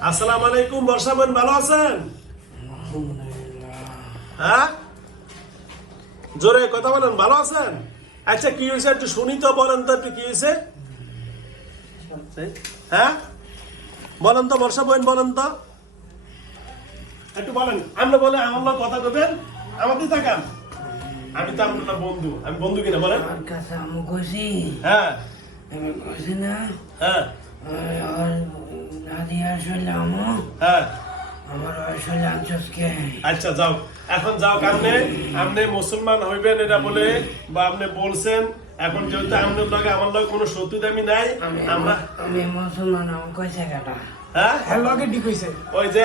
আসসালামু আলাইকুম বর্ষা বোন ভালো আছেন? হ্যাঁ? জোরে কথা বলেন ভালো আছেন? আচ্ছা কি হয়েছে একটু শুনি তো বলেন তো একটু কি হয়েছে? হ্যাঁ? বলেন তো বর্ষা বোন বলেন তো। একটু বলেন আমরা বলে আমার কথা কবেন আমাদের তাকান আমি তো আপনার বন্ধু আমি বন্ধু কিনা বলেন। আমার কাছে আমি কইছি। হ্যাঁ। আমি কইছি না। হ্যাঁ। আর- আর নাদি আসলে আমো হ্যাঁ। আমার আনছসকে আচ্ছা যাও। এখন যাও আপনি আপনি মুসলমান হইবেন এটা বলে বা আপনি বলছেন। এখন যেহেতু আপনার লগে আমার লগে কোনো শত্রু দামি নাই আমি আমরা আমি মুসলমান আমি কইছে কাটা? হ্যাঁ? লগে ঠিক হইছে ওই যে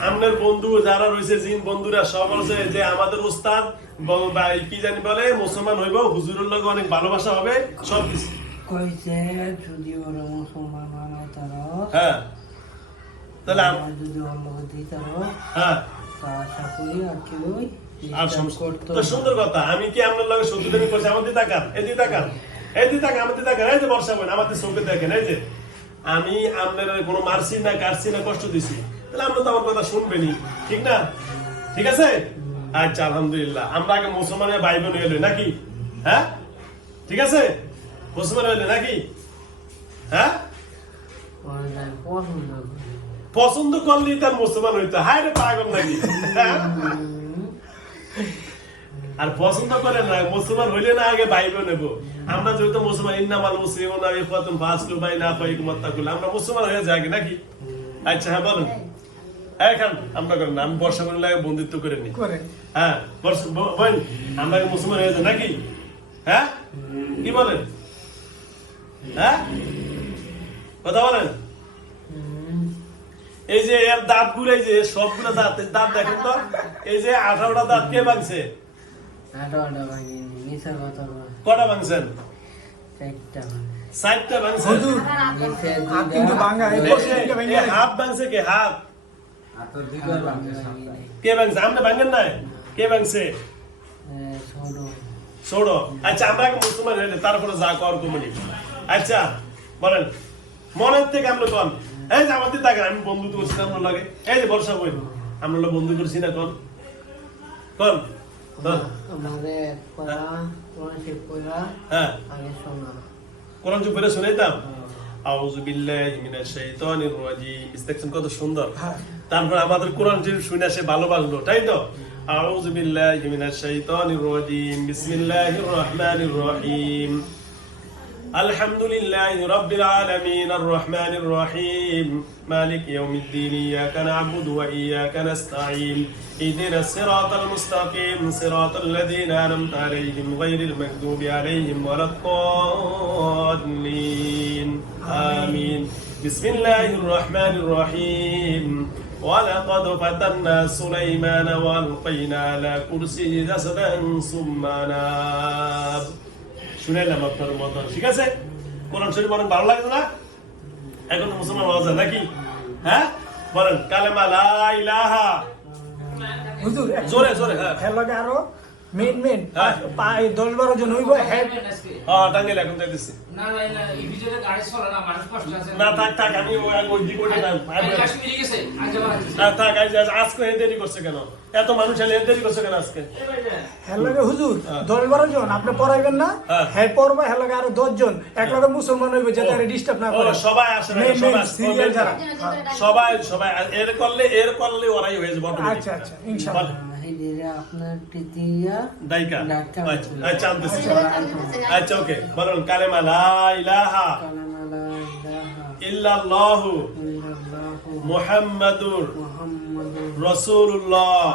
আপনার বন্ধু যারা রয়েছে জিন বন্ধুরা সব বলছে যে আমাদের উস্তাদ ব- কি জানি বলে মুসলমান হইব হুজুরের লগে অনেক ভালোবাসা হবে সব কিছু কইছে যদি ওরা মুসলমান তারো হ্যাঁ। তাহলে যদি দিই তারো হ্যাঁ। তা আশা করি আর কেউ আর তো সুন্দর কথা আমি কি আপনার লগে শত্রু দামি করছি? আমাদের তাকান এদিকে তাকান এদিকে তাকান আমাদের তাকান এই যে বর্ষা বোন আমাদের চোখে দেখেন এই যে। আমি আপনার কোনো মারছি না কাটছি না কষ্ট দিছি। তাহলে আমরা তো আমার কথা শুনবেনি ঠিক না? ঠিক আছে? আচ্ছা আলহামদুলিল্লাহ। আমরা আগে মুসলমানের ভাই বোন এলো নাকি? হ্যাঁ? ঠিক আছে? মুসলমান হইলে নাকি হ্যাঁ পছন্দ করি করলেই তার মুসলমান হইতো হায় রে পাগল নাকি? আর পছন্দ করে না মুসলমান হইলে না আগে ভাই বোন নেব আমরা যেহেতু মুসলমান ইন্নামাল মুসলিম না প্রথম ফাসলু ভাই না পাই মত্তা করলে আমরা মুসলমান হয়ে যাই নাকি আচ্ছা হ্যাঁ বলুন হ্যাঁ খান আমরা করেন আমি বর্ষা করে লাগে বন্ধুত্ব করে নি হ্যাঁ বর্ষা আমরা মুসলমান হয়ে যাই নাকি হ্যাঁ কি বলেন হ্যাঁ? কথা বলেন। এই যে এর দাঁতগুলো এই যে সবগুলো দাঁত দাঁত দেখেন তো? এই যে আঠারোটা দাঁত কে ভাঙছে? কটা ভাঙছেন? চারটা ভাঙছে হুজুর হাত কিন্তু ভাঙা ভাঙছে কে? হাত। কে ভাঙছে? আমরা ভাঙেন নাই? কে ভাঙছে? ছোট। ছোড়ো আচ্ছা আমরা মুসলমান তারপরে যা কর কমনি। আচ্ছা বলেন মনের থেকে আমরা কন এই যে আমাদের আমি বন্ধু করছি না আপনার লাগে। এই যে বর্ষা বই আমরা বন্ধু করছি না কন? কন? হ্যাঁ। কোরআন চুপ করে শুনাইতাম? শাইতানির রাজিম। দেখছেন কত সুন্দর। তারপর আমাদের কোরআন শরীফ শুনে সে ভালোবাসলো তাই তো? আউযু বিল্লাহি মিনাশ শাইতানির রাজিম। বিসমিল্লাহির রহমানির রহিম। الحمد لله رب العالمين الرحمن الرحيم. مالك يوم الدين إياك نعبد وإياك نستعين. اهدنا الصراط المستقيم صراط الذين أنعمت عليهم غير المكذوب عليهم ولا الضالين. آمين. بسم الله الرحمن الرحيم. ولقد فتنا سليمان وألقينا على كرسيه جسدا ثم ناب. শুনাইলাম আপনার মত ঠিক আছে? কোরআন শরীফ বলেন ভালো লাগে না? এখন তো মুসলমান হওয়া যায় নাকি? হ্যাঁ? বলেন কালেমা লা ইলাহা। হুজুর জোরে জোরে হ্যাঁ। হ্যাঁ লগে আরও মেন মেন হ্যাঁ। দশ বারো জন হইব। হ্যাঁ হ্যাঁ টাঙ্গিল এখন তাই দিচ্ছি না না না এই ভিডিওতে গাড়ি চলে না মানুষ কষ্ট আছে। না থাক থাক আমি ওই ওই দিক না আমি কাশ্মীরে গেছে আজ না থাক আজ আজ- আজকে দেরি করছে কেন? এত মানুষ এলে দেরি করছে কেন আজকে? হ্যাঁ হুজুর হ্যাঁ। দশ বারো জন আপনি পড়াইবেন না? হ্যাঁ। হ্যাঁ পড়বে হ্যাঁ আরও দশ জন। এক লগে মুসলমান হইবে যাতে ডিস্টার্ব না করে। সবাই আসে না, সবাই সিরিয়াল যারা। সবাই সবাই এর করলে এর করলে ওরাই হয়ে যাবে আচ্ছা আচ্ছা ইনশাআল্লাহ। আচ্ছা আচ্ছা আনতেছি। আচ্ছা ওকে বলুন কালেমা লা ইলাহা। ইল্লাল্লাহু। মুহাম্মাদুর রাসূলুল্লাহ।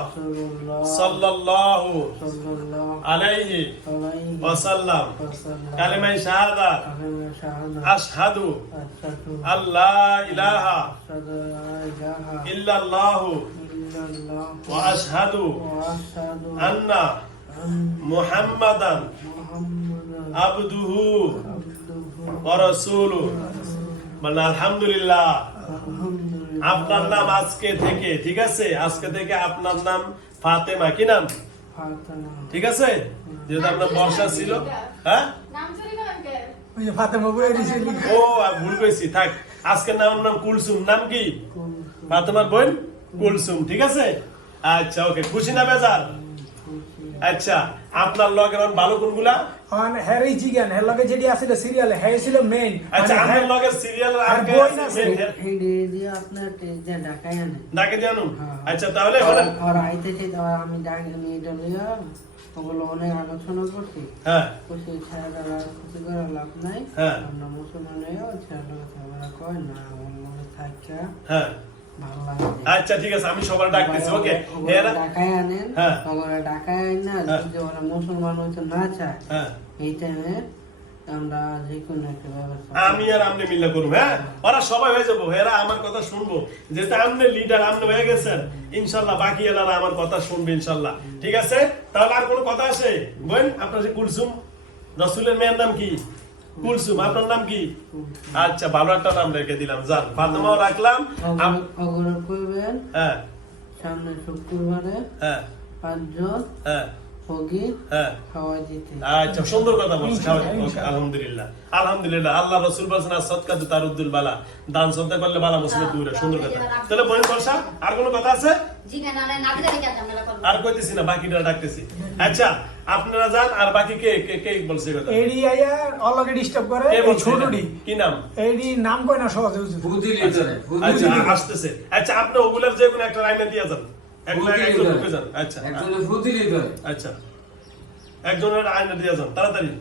সাল্লাল্লাহু আলাইহি ওয়াসাল্লাম। কালামা শাহাদা। আশহাদু। ইলাহা। ইলাহা। ইল্লাল্লাহু। আবদুহু আবদুহু ওয়া রাসূলুহু। বলেন আলহামদুলিল্লাহ। আপনার নাম আজকে থেকে ঠিক আছে? আজকে থেকে আপনার নাম ফাতেমা। কি নাম? ঠিক আছে? যেহেতু আপনার বর্ষা ছিল। হ্যাঁ? ও ভুল করেছি থাক আজকের নাম নাম কুলসুম। নাম কি? ফাতেমার বোন? কুলসুম ঠিক আছে? আচ্ছা ওকে খুশি না বেজার? আচ্ছা আপনার লগ এখন ভালো কোনগুলা? আর হ্যারি জিগান এর লগে যেটি আছে সিরিয়ালে হ্যাঁ ছিল মেইন আচ্ছা আপনার লগের সিরিয়াল আর বই। এই দিয়ে দিয়ে আপনার যে ঢাকায় আনে। ডাকে জানুন হ্যাঁ। আচ্ছা তাহলে বলেন। আর আইতেছে তো আমি ডাক আমি এটা লইয়া ওগুলো অনেক আলোচনা করছি। হ্যাঁ। খুশি ছাড়া দ্বারা খুশি করে লাভ নাই। হ্যাঁ। আমরা মুসলমান হয়েও ছেলেটা কয় না আমার মনে থাকে হ্যাঁ। লাগে আচ্ছা ঠিক আছে আমি সবার ডাকতেছি ওকে? এরা ঢাকায় আনেন হ্যাঁ। ঢাকায় আনেন না হ্যাঁ। যদি ওরা মুসলমান হইতে না চায় হ্যাঁ। এই টাইমে আমরা যে কোনো একটা ব্যবস্থা আমি আর আমনে মিল্লা করব হ্যাঁ? ওরা সবাই হয়ে যাব। এরা আমার কথা শুনব। যেহেতু আমনে লিডার আমনে হয়ে গেছেন ইনশাল্লাহ বাকি এলারা আমার কথা শুনবে ইনশাল্লাহ। ঠিক আছে? তাহলে আর কোনো কথা আছে? বোন আপনার যে কুলসুম রসুলের মেয়ের নাম কি? কুলসুম আপনার নাম কি? আচ্ছা ভালো একটা নাম রেখে দিলাম। যান ফাতেমাও রাখলাম। অগ্রহ করবেন। হ্যাঁ। সামনে শুক্রবারে হ্যাঁ। পাঁচজন। হ্যাঁ। হ্যাঁ। দিতে। আচ্ছা সুন্দর কথা বলছে আলহামদুলিল্লাহ। আলহামদুলিল্লাহ আল্লাহ রসুল বলছেন আর সৎকা তার উদ্দুল বালা। দান সদ্কা করলে বালা মুসলিম দূরে সুন্দর কথা। তাহলে বোন বর্ষা আর কোনো কথা আছে? জি না না না নাবিদা লিখে ঝামেলা করব। আর কইতেছি না বাকিটা ডাকতেছি। আচ্ছা আপনারা যান আর বাকি কে কে কে বলছে কথা? এডি আইয়া অলগে ডিস্টার্ব করে কে ছোটডি। কি নাম? এডি নাম কয় না সহজে হুজুর? আচ্ছা আসতেছে। আচ্ছা আপনি ওগুলার যে কোনো একটা লাইনে দিয়ে যান। আচ্ছা আচ্ছা। একজনের আইনে দিয়ে যান তাড়াতাড়ি।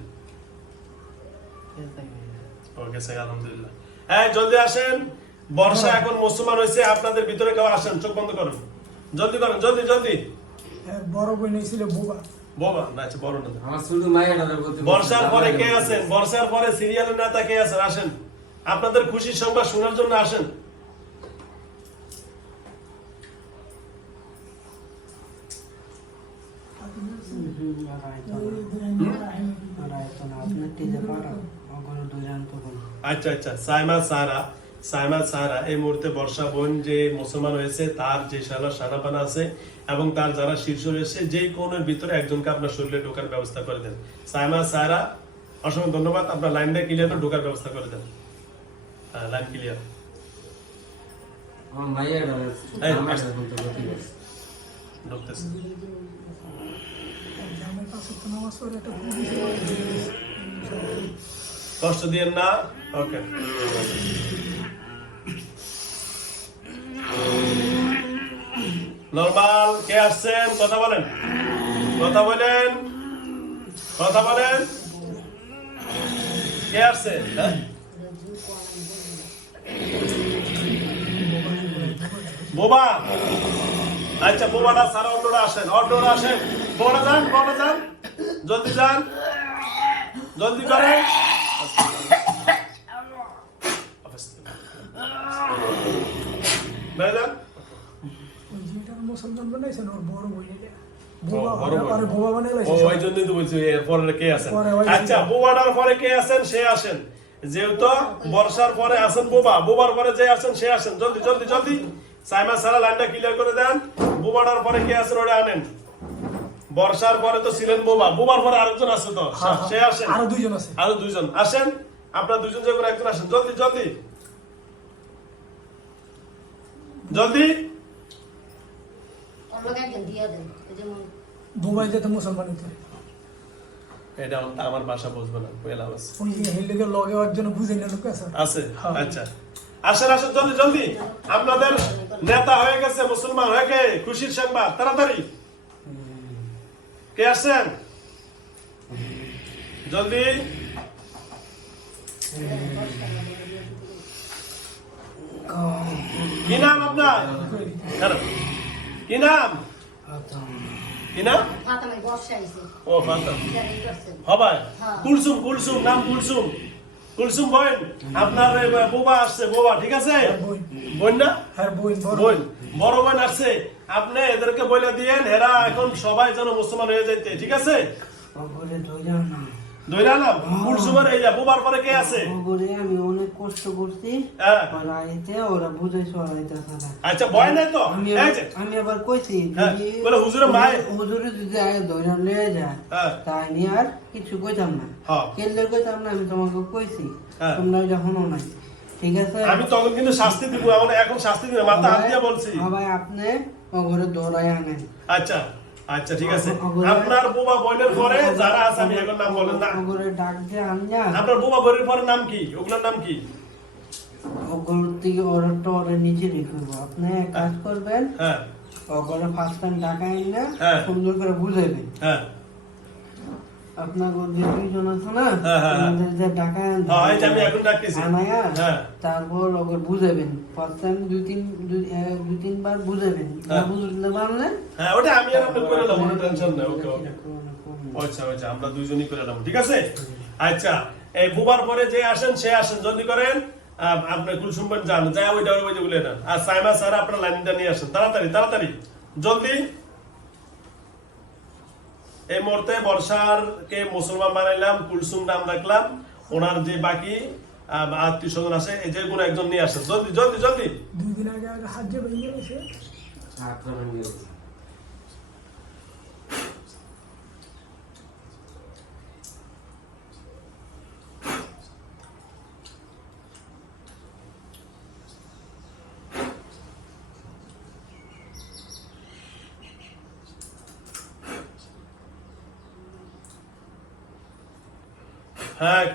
ওকে স্যার আলহামদুলিল্লাহ। হ্যাঁ জলদি আসেন। বর্ষা এখন মুসলমান হয়েছে আপনাদের ভিতরে কেউ আসেন চোখ বন্ধ করুন। জলদি করেন জলদি জলদি। বড় বই ছিল বুবা। বাবা? না আচ্ছা বড় না। আমার শুধু বর্ষার পরে কে আছেন? বর্ষার পরে সিরিয়ালের নেতা কে আছেন? আসেন। আপনাদের খুশির সংবাদ শোনার জন্য আসেন। আচ্ছা আচ্ছা। সাইমা সারা সাইমা সারা এই মুহূর্তে বর্ষা বোন যে মুসলমান হয়েছে তার যে শালা সানাপানা আছে এবং তার যারা শীর্ষ রয়েছে যে কোণের ভিতরে একজনকে আপনার শরীরে ঢোকার ব্যবস্থা করে দেন। সাইমা সারা অসংখ্য ধন্যবাদ। আপনার লাইনটা ক্লিয়ার করে ঢোকার ব্যবস্থা করে দেন। হ্যাঁ লাইন ক্লিয়ার আমার বলতে বলতে ঢুকতেছে। কষ্ট দিয়েন না? ওকে। নরমাল, কে আসছেন? কথা বলেন। কথা বলেন। কথা বলেন। কে আসছে? হ্যাঁ? বোবা। আচ্ছা বোবাটা সারা অন্যরা আসেন। অন্যরা আসেন। বোবাটা যান বোবাটা যান। জলদি যান। জলদি করেন। মুসলমান বানাইছেন ওর বড় বই আচ্ছা আসেন। যেহেতু বর্ষার পরে আসেন বোবা বোবার পরে যে আসেন সে আসেন। জলদি জলদি জলদি। সাইমা সারা লাইনটা ক্লিয়ার করে দেন। বোবাটার পরে কে আছেন ওটা আনেন। বর্ষার পরে তো ছিলেন বোবা বোবার পরে আরেকজন আছে তো। হ্যাঁ, সে আসেন। আরও দুইজন আছে। আরও দুইজন। আসেন। আপনার দুইজন যে কোনো একজন আসেন। জলদি জলদি। জলদি। ওর লোক একজন দিয়ে দেন এই যেমন দুবাই যেতে মুসলমান এটা আমার ভাষা বুঝবে না পেলাম আছে ওই যে হেলিকে লগে একজন বুঝে নিল লোক আছে। আছে? হ্যাঁ। আচ্ছা। আসেন আসেন জলদি জলদি। আপনাদের নেতা হয়ে গেছে মুসলমান হয়ে গে খুশির সংবাদ তাড়াতাড়ি। কে আসছেন? জলদি। কি নাম আপনার। কি নাম? কি ও ফাতাম। হবাই। হ্যাঁ। কুলসুম কুলসুম নাম কুলসুম। কুলসুম বোন আপনার বোবা আসছে বোবা ঠিক আছে? বোন। বোন না? আর বই বড় বোন বড় বোন আসছে আপনি এদেরকে বলে দিয়েন এরা এখন সবাই যেন মুসলমান হয়ে যাইতে। ঠিক আছে? ওগুলো না। ধইরা এই যে বোবার পরে কে আছে? ওগুলো আমি অনেক কষ্ট করছি। হ্যাঁ। ওরা আইতে ওরা বুঝাইছে ওরা আচ্ছা ভয় নাই তো? আমি আবার- যে। আমি আবার কইছি হ্যাঁ, বলে হুজুরে মায়- হুজুরে যদি আগে ধরে লয়ে যায় হ্যাঁ। তাই নিয়ে আর কিছু কইতাম না। হ্যাঁ। কইতাম না আমি তোমাকে কইছি হ্যাঁ। তোমরা যখন নাই। ঠিক আছে? আমি তখন কিন্তু শাস্তি দিব এখন এখন শাস্তি দিব মাথা হাত দিয়ে বলছি। ভাই আপনি দৌড়াই আনেন। আচ্ছা আচ্ছা ঠিক আছে। আপনার বোবা বোনের পরে যারা আছে আমি এখন নাম বলেন না। ওগরে ডাক দিয়ে আপনার বোবা বোনের পরে নাম কি? ওগুলোর নাম কি? ওগর থেকে ওর টরে নিচে রেখব আপনি এক কাজ করবেন হ্যাঁ। ওগরে ফার্স্ট টাইম টাকা এনে হ্যাঁ। সুন্দর করে বুঝাবেন হ্যাঁ। তারপর ওকে বুঝাবেন। ফার্স্ট টাইম দুই তিন দুই তিনবার বুঝাবেন। বুঝতে পারলে হ্যাঁ ওটা আমি আর আপনি করে দেবো কোনো টেনশন নেই ওকে ওকে আচ্ছা আচ্ছা আমরা দুইজনই করে দেবো ঠিক আছে? আচ্ছা এই বুবার পরে যে আসেন সে আসেন জলদি করেন। আহ, আপনি কুলসুম যান যাই ওইটা ওই বলে নেন আর সাইমা স্যার আপনার লাইনটা নিয়ে আসেন তাড়াতাড়ি তাড়াতাড়ি। জলদি। এই মুহূর্তে বর্ষার কে মুসলমান বানাইলাম কুলসুম নাম রাখলাম ওনার যে বাকি আত্মীয় স্বজন আছে এই যে কোনো একজন নিয়ে আসে জলদি জলদি জলদি। দুই দিন আগে আগে হাত যে ভেঙে গেছে।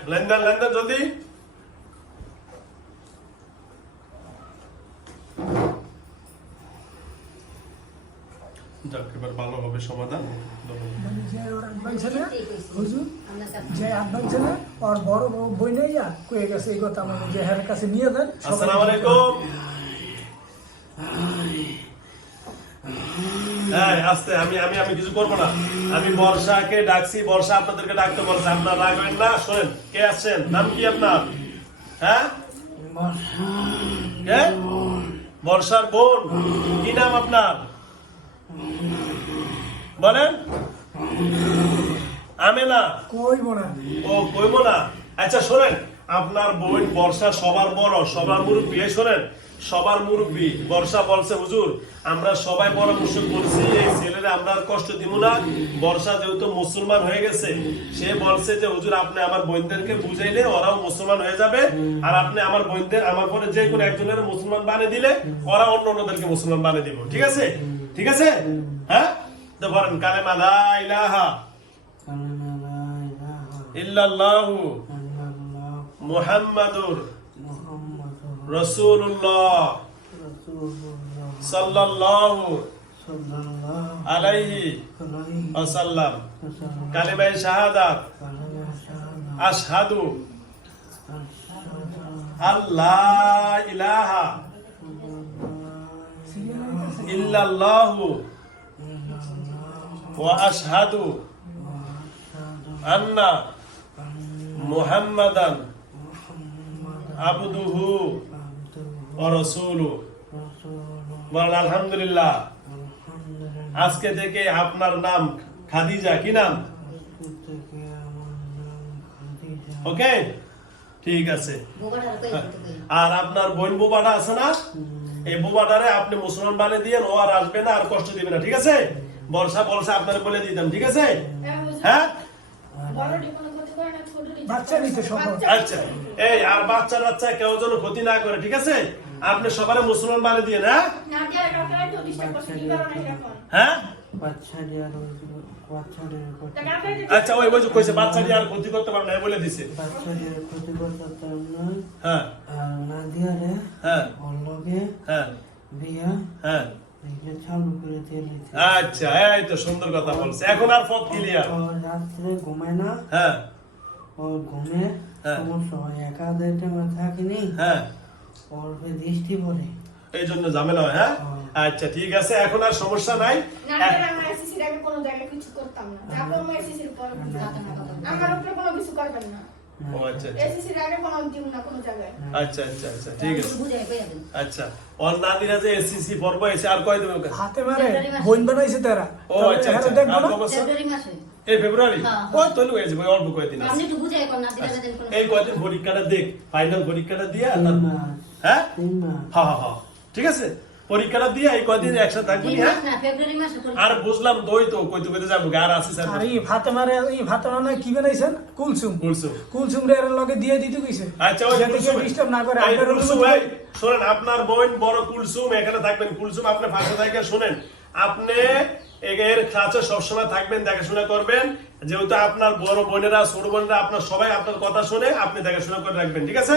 লেনদেন লেনদেন জলদি যাক এবার ভালো হবে সমাধান। মানে যে অ্যাডভান্স ওর বড় বড় বই নেই কয়ে গেছে এই কথা যে হের কাছে নিয়ে দেন আসসালামু আলাইকুম হ্যাঁ আস্তে আমি আমি আমি কিছু করব না। আমি বর্ষাকে ডাকছি বর্ষা আপনাদেরকে ডাকতে বলছে। আপনার রাখবেন না শোনেন কে আসছেন? নাম কি আপনার? হ্যাঁ? কে? বর্ষার বোন। কি নাম আপনার? বলেন। আমেনা। মনে ও কইব না। আচ্ছা শোনেন আপনার বোন বর্ষা সবার বড় সবার মুরব্বী শোনেন। সবার মুরব্বী বর্ষা বলছে হুজুর আমরা সবাই পরামর্শ করছি এই ছেলেরা আমরা আর কষ্ট দিব না। বর্ষা যেহেতু মুসলমান হয়ে গেছে সে বলছে যে হুজুর আপনি আমার বোনদেরকে বুঝাইলে ওরাও মুসলমান হয়ে যাবে। আর আপনি আমার বোনদের আমার পরে যে কোনো একজনের মুসলমান বানিয়ে দিলে ওরা অন্য অন্যদেরকে মুসলমান বানিয়ে দিব। ঠিক আছে? ঠিক আছে? হ্যাঁ? তো বলেন কালেমা লা ইলাহা ইল্লাল্লাহু মুহাম্মাদুর রাসূলুল্লাহ সাল্লাল্লাহু আলাইহি ওয়াসাল্লাম। কালিমায়ে শাহাদাত আশহাদু। আল্লাহ ইলাহা ইল্লাল্লাহু ওয়া আশহাদু আন্না মুহাম্মাদান আবদুহু। বলেন আলহামদুলিল্লাহ। আজকে থেকে আপনার নাম খাদিজা কি নাম? ওকে ঠিক আছে। আর আপনার বোন বোবাটা আছে না? এই বোবাটারে আপনি মুসলমান বানিয়ে দিয়ে ও আর আসবে না আর কষ্ট দিবে না ঠিক আছে? বর্ষা বর্ষা আপনার বলে দিতাম ঠিক আছে? হ্যাঁ? আচ্ছা এই আর বাচ্চা বাচ্চা কেউ যেন ক্ষতি না করে ঠিক আছে? আপনি সবারে মুসলমান বানিয়ে দিয়ে না হ্যাঁ? বাচ্চা বাচ্চা আচ্ছা ওই কইছে বাচ্চাটি আর ক্ষতি করতে পারবে না বলে দিছে। বাচ্চা দিয়ে ক্ষতি করতে না। হ্যাঁ। না দিয়ে রে হ্যাঁ। ওর লগে হ্যাঁ। বিয়া। হ্যাঁ। আচ্ছা এই তো সুন্দর কথা বলছে। এখন আর পথ ক্লিয়ার। রাত্রে ঘুমায় না। হ্যাঁ। ও ঘুমে হ্যাঁ। সমস্যা হয় একা দেড়টা মাথা থাকিনি। হ্যাঁ। এই জন্য ঝামেলা হয় হ্যাঁ? আচ্ছা ঠিক আছে এখন আর সমস্যা নাই। আচ্ছা আচ্ছা। আচ্ছা আচ্ছা ঠিক আছে। বুঝাই কই দেন আচ্ছা ওর নাদিরা যে এসিসি পর্ব এসে আর কয় দেবে ওকে? হাতে মারে বোন বানাইছে তারা। ও আচ্ছা আচ্ছা? ফেব্রুয়ারি মাসে। এই ফেব্রুয়ারি? হ্যাঁ, যাবে অল্প কয়েকদিন আছে। আপনি একটু বুঝাই কোন না দিলে দেন কোন এই কয়েকদিন পরীক্ষাটা দেখ ফাইনাল পরীক্ষাটা দিয়ে আর হ্যাঁ? হ্যাঁ হ্যাঁ হ্যাঁ ঠিক আছে? পরীক্ষাটা দিয়ে এই কয়দিন একসাথে থাকব হ্যাঁ? মাস না, ফেব্রুয়ারি মাসে পরীক্ষা। আর বুঝলাম দই তো কইতে কইতে যাব আর আছি আর এই ফাতেমারে এই ফাতেমা না কি বানাইছেন? কুলসুম। কুলসুম। কুলসুম রে এর লগে দিয়ে দিতে কইছে। আচ্ছা ওই কুলসুম। ডিস্টার্ব না করে। আপনার কুলসুম আপনার বোন বড় কুলসুম এখানে থাকবেন। কুলসুম আপনি ফাঁসে থেকে শোনেন। আপনি এর কাছে সবসময় থাকবেন দেখাশোনা করবেন। যেহেতু আপনার বড় বোনেরা ছোট বোনেরা আপনার সবাই আপনার কথা শুনে আপনি দেখাশোনা করে রাখবেন। ঠিক আছে?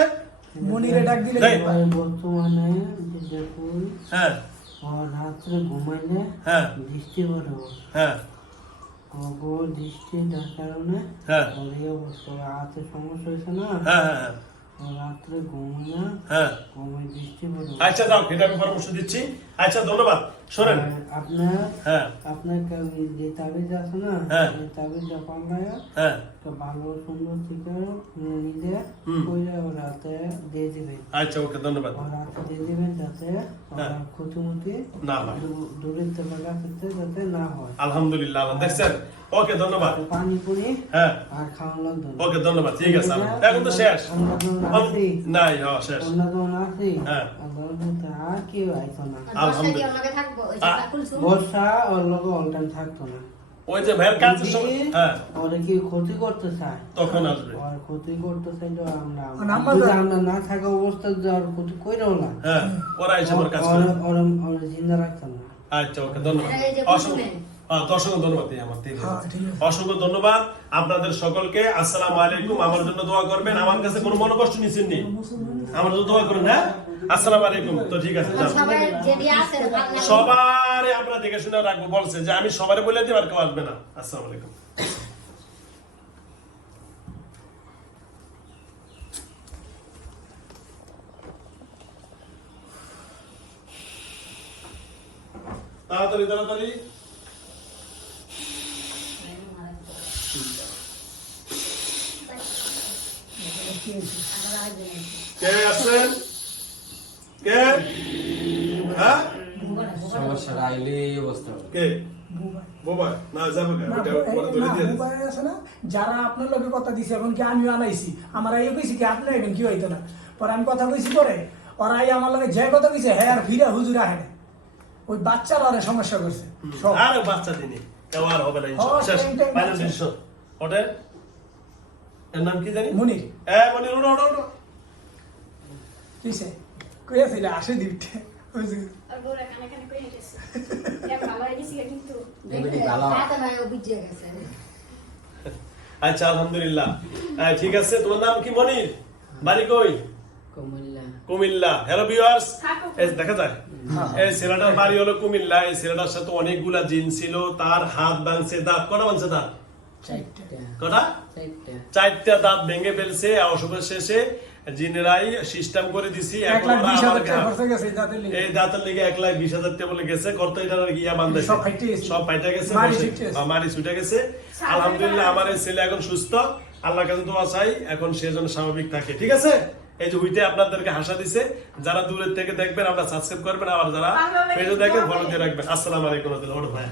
মনিরে ডাক দিলে বর্তমানে দেখুন হ্যাঁ। রাত্রে ঘুমাইলে হ্যাঁ। দৃষ্টি পড়ে হ্যাঁ। ও দৃষ্টি যার কারণে হ্যাঁ। এই অবস্থা সমস্যা হয়েছে না? হ্যাঁ হ্যাঁ হ্যাঁ। রাত্রে ঘুমায় না হ্যাঁ দৃষ্টি। আচ্ছা দাও এটা আমি পরামর্শ দিচ্ছি। আচ্ছা ধন্যবাদ। শোনেন আপনার হ্যাঁ। আপনার কা- যে তাবিজ আছে না হ্যাঁ। এই তাবিজটা পাল্লায় হ্যাঁ। একটা ভালো সুন্দর থেকে নিজে ওর দিয়ে দিবেন। আচ্ছা ওকে ধন্যবাদ। ওর হাতে দিয়ে দিবেন যাতে হ্যাঁ। ক্ষতিমতি না হয়। দূরের থেকে কাছে যাতে না হয়। আলহামদুলিল্লাহ দেখছেন? ওকে ধন্যবাদ। পানি পুনি হ্যাঁ। আর খাওয়ানো লাগবে ওকে ধন্যবাদ। ঠিক আছে এখন তো শেষ। নাই হ্যাঁ শেষ। আমরা যখন আসি হ্যাঁ। আর কেউ আইতো না। আর বর্ষা ওর লোক অনটাইম থাকতো না। ওই যে ভাইয়ের সময় হ্যাঁ। ওরা কি ক্ষতি করতে চায়? তখন আসবে। আর ক্ষতি করতে চাইলে আমরা আমরা যদি আমরা না থাকা অবস্থা যদি আর ক্ষতি কইরাও না। হ্যাঁ ওরা এসে আমার কাছে করে। ওরা- ওরা জিন্দা রাখতাম না। আচ্ছা ওকে ধন্যবাদ। অসংখ্য। অসংখ্য ধন্যবাদ আমার হ্যাঁ, ঠিক আছে। অসংখ্য ধন্যবাদ আপনাদের সকলকে। আসসালামু আলাইকুম। আমার জন্য দোয়া করবেন। আমার কাছে কোনো মনোকষ্ট নিচ্ছেন নি? আমার জন্য দোয়া করুন হ্যাঁ? আসসালামু আলাইকুম। তো ঠিক আছে। সবারই আমরা দেখে শুনে রাখব বলছে যে আমি সবারে বলে দিব আর কেউ আসবে না। আসসালামু আলাইকুম। তাড়াতাড়ি তাড়াতাড়ি আমার আরেকজন আছে। কে আছেন? কে? হ্যাঁ। আইলে এই অবস্থা কে? বোবা না যাব কে না, ওটা এই- পরে ধরে না, দিয়ে দিস। মোবাইল আছে না। যারা আপনার লগে কথা দিছে এখন কি আমিও আনাইছি। আমার আইও কইছি কি আপনি আইবেন কি হইতো না? পরে আমি কথা কইছি পরে ওরা আমার লগে যে কথা কইছে হ্যাঁ আর ফিরা হুজুর আহে না। ওই বাচ্চার আরে সমস্যা করছে সব। আরে বাচ্চা দিনই আর হবে না শেষ। ফাইনাল ওটা এর নাম কি জানি? মনির। এ মনির ওটা ওটা ওটা কিসে? আসে দিতে। আর বউরা কানে কানে কয়ে গেছে এক ভালো হয়ে কিন্তু। দেখলে, গালা। হাতে নয়, ও বুঝে গেছে। আচ্ছা আলহামদুলিল্লাহ। ঠিক আছে তোমার নাম কি মনির? বাড়ি কই? কুমিল্লা। কুমিল্লা। হ্যালো ভিউয়ার্স দেখা যায়। এই ছেলেটার বাড়ি হলো কুমিল্লা। এই ছেলেটার সাথে অনেকগুলা জিন ছিল। তার হাত ভাঙছে দাঁত কটা ভাঙছে দাঁত কটা? চারটা। দাঁত ভেঙে ফেলছে অসুখের শেষে জিনেরাই সিস্টেম করে দিছি। এই দাঁতের লেগে। এক লাখ বিশ হাজার গেছে এটা ইয়া সব ফাইটে গেছে। সব ফাইটে গেছে মারি ছুটে গেছে। আলহামদুলিল্লাহ আমার এই ছেলে এখন সুস্থ আল্লাহর কাছে দোয়া চাই এখন সে যেন স্বাভাবিক থাকে ঠিক আছে? এই যে উইটে আপনাদেরকে হাসা দিছে যারা দূরের থেকে দেখবেন আমরা সাবস্ক্রাইব করবেন আর যারা পেজে দেখেন দোয়া ফলো। দিয়ে রাখবেন। আসসালামু আলাইকুম রহমতুল্লাহ ওঠো ভাই